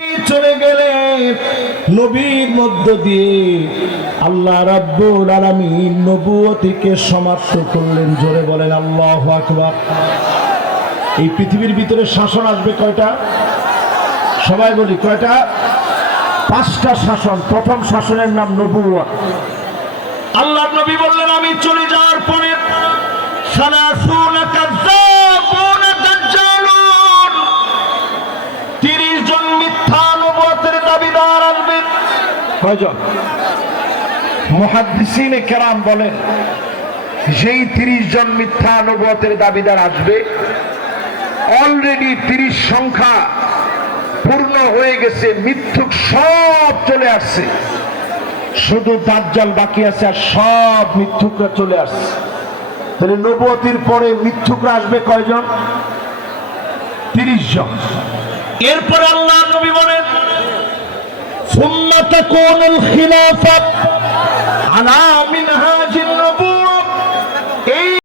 চলে গেলে নবীর মধ্য দিয়ে আল্লাহ রাব্বুল আলামিন নবুয়তিকে সমাপ্ত করলেন। জোরে বলেন আল্লাহু আকবার। এই পৃথিবীর ভিতরে শাসন আসবে কয়টা? সবাই বলি কয়টা? 5টা শাসন। প্রথম শাসনের নাম নবুয়ত। আল্লাহর নবী বললেন আমি চলে যাওয়ার পরে 30 জন মিথ্যা নবুয়তের দাবিদার আসবে। কয়জন? মুহাদ্দিসিনে কেরাম বলেন যেই 30 জন মিথ্যা নবুয়তের দাবিদার আসবে, অলরেডি 30 সংখ্যা পূর্ণ হয়ে গেছে, মিথ্যুক সব চলে আসছে, শুধু দাজ্জাল বাকি আছে, আর সব মিথ্যুকরা চলে আসছে। তাহলে নবুয়তির পরে মিথ্যুকরা আসবে কয়জন? 30 জন। এরপর আল্লাহ নবী বলেন সুম্মা তাকুনুল খিলাফা